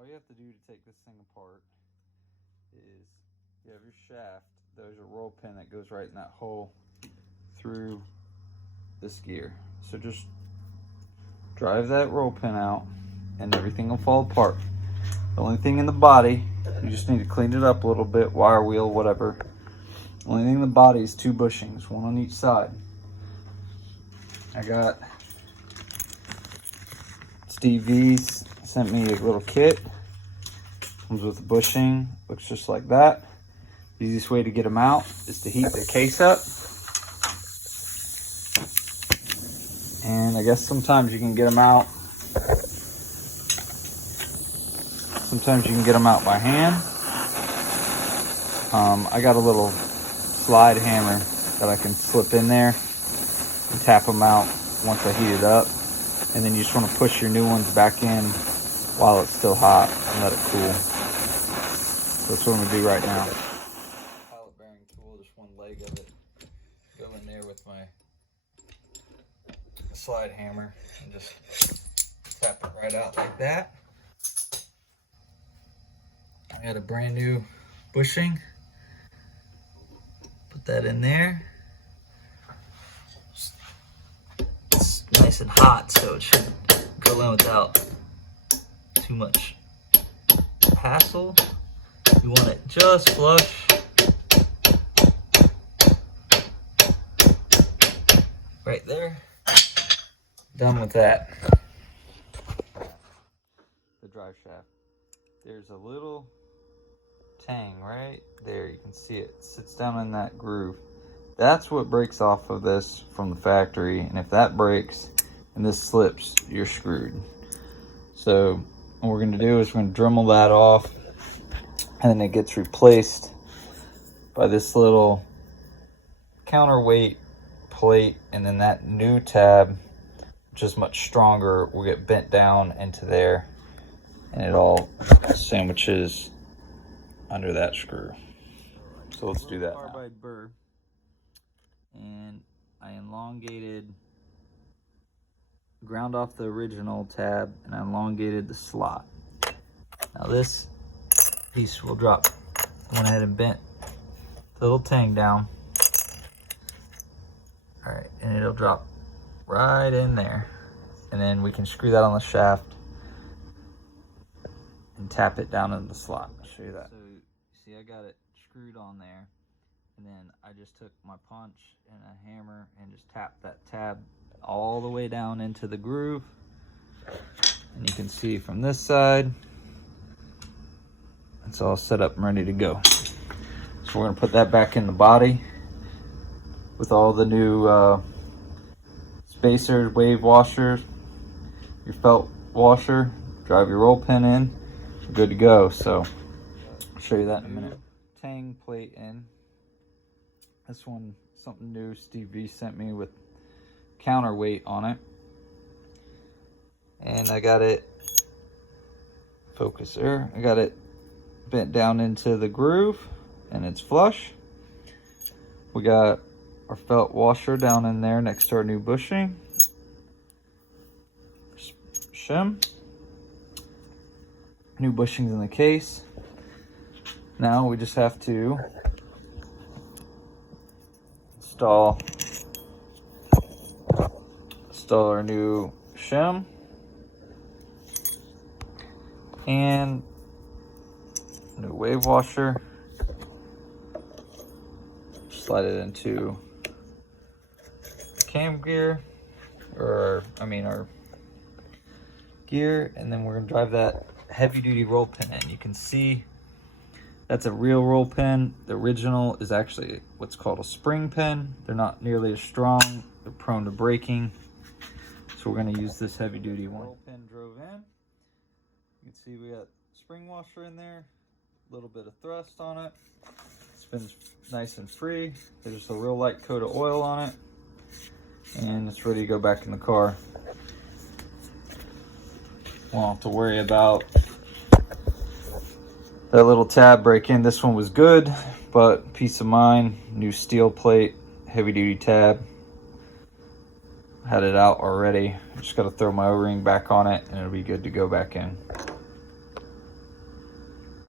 all you have to do to take this thing apart is you have your shaft. There's a roll pin that goes right in that hole through this gear. So just drive that roll pin out and everything will fall apart. The only thing in the body, you just need to clean it up a little bit, wire wheel, whatever. The only thing in the body is 2 bushings, one on each side. I got Steve V's sent me a little kit. Comes with a bushing, looks just like that. The easiest way to get them out is to heat the case up. And I guess sometimes you can get them out. Sometimes you can get them out by hand. I got a little slide hammer that I can slip in there and tap them out once I heat it up. And then you just want to push your new ones back in while it's still hot and let it cool. So that's what I'm going to do right now. Pilot bearing tool, just one leg of it. Go in there with my slide hammer and just tap it right out like that. I got a brand new bushing. Put that in there. It's nice and hot, so it should go in without too much hassle. You want it just flush. Right there. Done with that. The drive shaft. There's a little tang right there. You can see it sits down in that groove. That's what breaks off of this from the factory. And if that breaks and this slips, you're screwed. So what we're going to do is we're going to Dremel that off. And then it gets replaced by this little counterweight plate. And then that new tab, which is much stronger, will get bent down into there. And it all sandwiches under that screw. So let's do that. Carbide burr. And I elongated, ground off the original tab, and I elongated the slot. Now this piece will drop. Went ahead and bent the little tang down. All right, and it'll drop right in there. And then we can screw that on the shaft and tap it down in the slot. I'll show you that. So see, I got it screwed on there, and then I just took my punch and a hammer and just tapped that tab all the way down into the groove. And you can see from this side, it's all set up and ready to go. So we're gonna put that back in the body with all the new spacers, wave washers, your felt washer, drive your roll pin in, we're good to go. So I'll show you that in a minute. Tang plate in. This one, something new Steve V sent me with counterweight on it. And I got it, focus there, I got it bent down into the groove and it's flush. We got our felt washer down in there next to our new bushing. Shim. New bushings in the case. Now we just have to install our new shim and new wave washer. Slide it into the cam gear, or our gear, and then we're gonna drive that heavy duty roll pin in. You can see that's a real roll pin. The original is actually what's called a spring pin. They're not nearly as strong. They're prone to breaking. So we're gonna use this heavy duty one. Roll pin drove in. You can see we got spring washer in there, a little bit of thrust on it. Spins nice and free. There's just a real light coat of oil on it. And it's ready to go back in the car. Won't have to worry about that little tab break-in. This one was good, but peace of mind, new steel plate, heavy duty tab. Had it out already. Just got to throw my O-ring back on it and it'll be good to go back in.